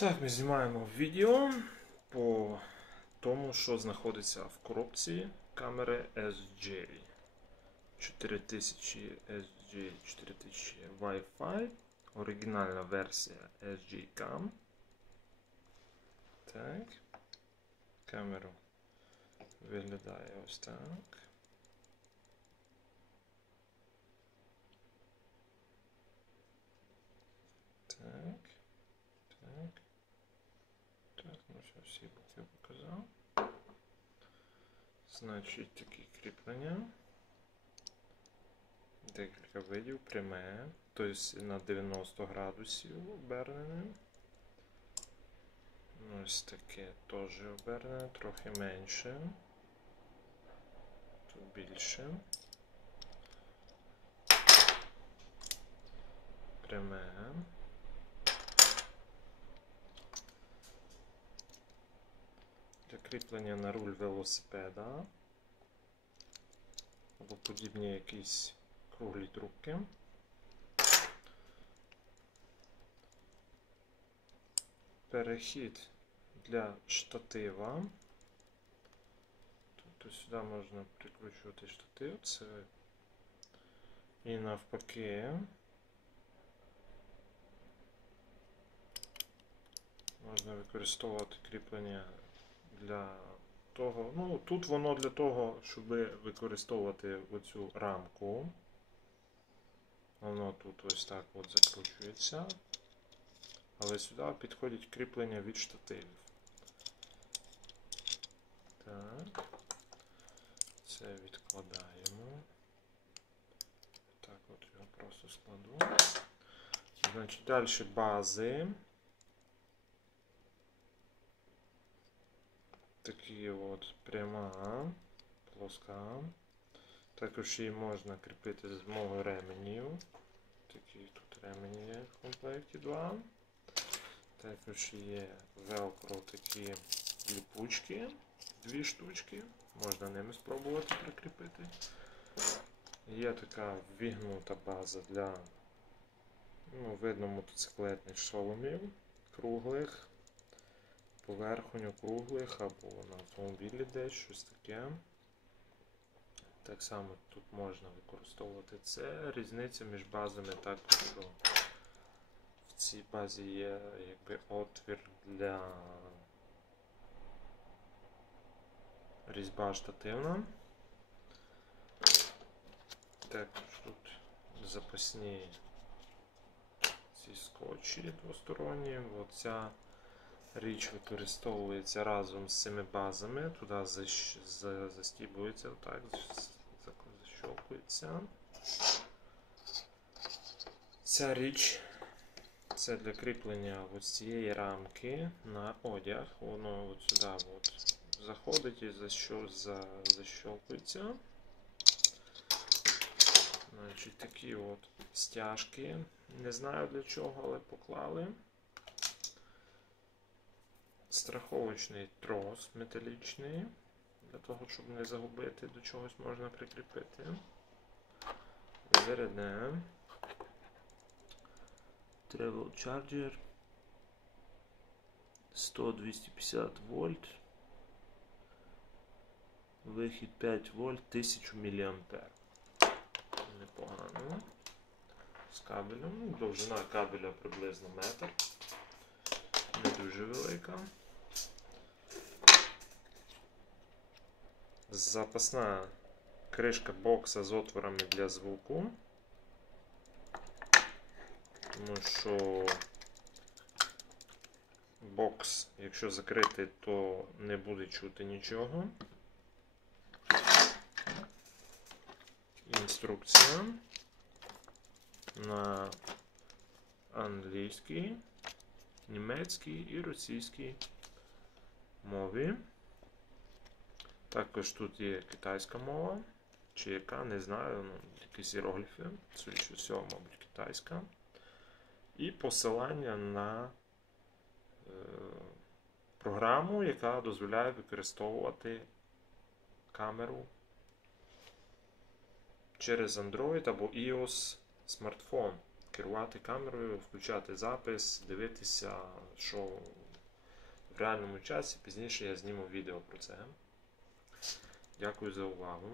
Так, ми знімаємо відео по тому, що знаходиться в коробці камери SJ 4000 SJ 4000 Wi-Fi, оригінальна версія SJ Cam. Так. Камера виглядає ось. Так. Так. Так, ну все, всі боки показав. Значить, такі кріплення. Декілька видів, пряме, тобто на 90 градусів обернене. Ось таке теж обернене, трохи менше. Тут більше. Пряме. Кріплення на руль велосипеда або подібні якісь круглі трубки. Перехід для штатива. Тобто сюди можна прикручувати штатив, це і навпаки. Можна використовувати кріплення для того. Ну, тут воно для того, щоб використовувати оцю рамку. Воно тут ось так от закручується. Але сюди підходять кріплення від штативів. Так. Це відкладаємо. Так, от його просто складу. Значить, далі бази. Такі от пряма, плоска. Також її можна кріпити з мого ременів. Такі тут ремені є в комплекті два. Також є велкро такі ліпучки, дві штучки. Можна ними спробувати прикріпити. Є така вігнута база для ну, видно мотоциклетних шоломів круглих поверхоню круглих або на автомобілі десь щось таке. Так само тут можна використовувати це. Різниця між базами також, що в цій базі є якби отвір для різьба штативна. Також тут запасні ці скотчі двосторонні. Оця Річ використовується разом з цими базами, туди застібується, отак, защолкується. Ця річ це для кріплення ось цієї рамки на одяг. Воно от сюди от заходить і защолкується. Значить, Такі от стяжки. Не знаю для чого, але поклали страховочний трос металічний, для того, щоб не загубити, до чогось можна прикріпити. Зарядне. Travel Charger 100-250 вольт. Вихід 5 вольт 1000 мА. Непогано. З кабелем. Довжина кабеля приблизно метр. Не дуже велика. Запасна кришка бокса з отворами для звуку. Тому що бокс, якщо закритий, то не буде чути нічого. Інструкція на англійській, німецькій і російській мові. Також тут є китайська мова, чи яка, не знаю, ну, якісь іерогліфи, судячи всього, мабуть, китайська. І посилання на е, програму, яка дозволяє використовувати камеру через Android або iOS смартфон. керувати камерою, включати запис, дивитися, що в реальному часі. Пізніше я зніму відео про це. Дякую за увагу.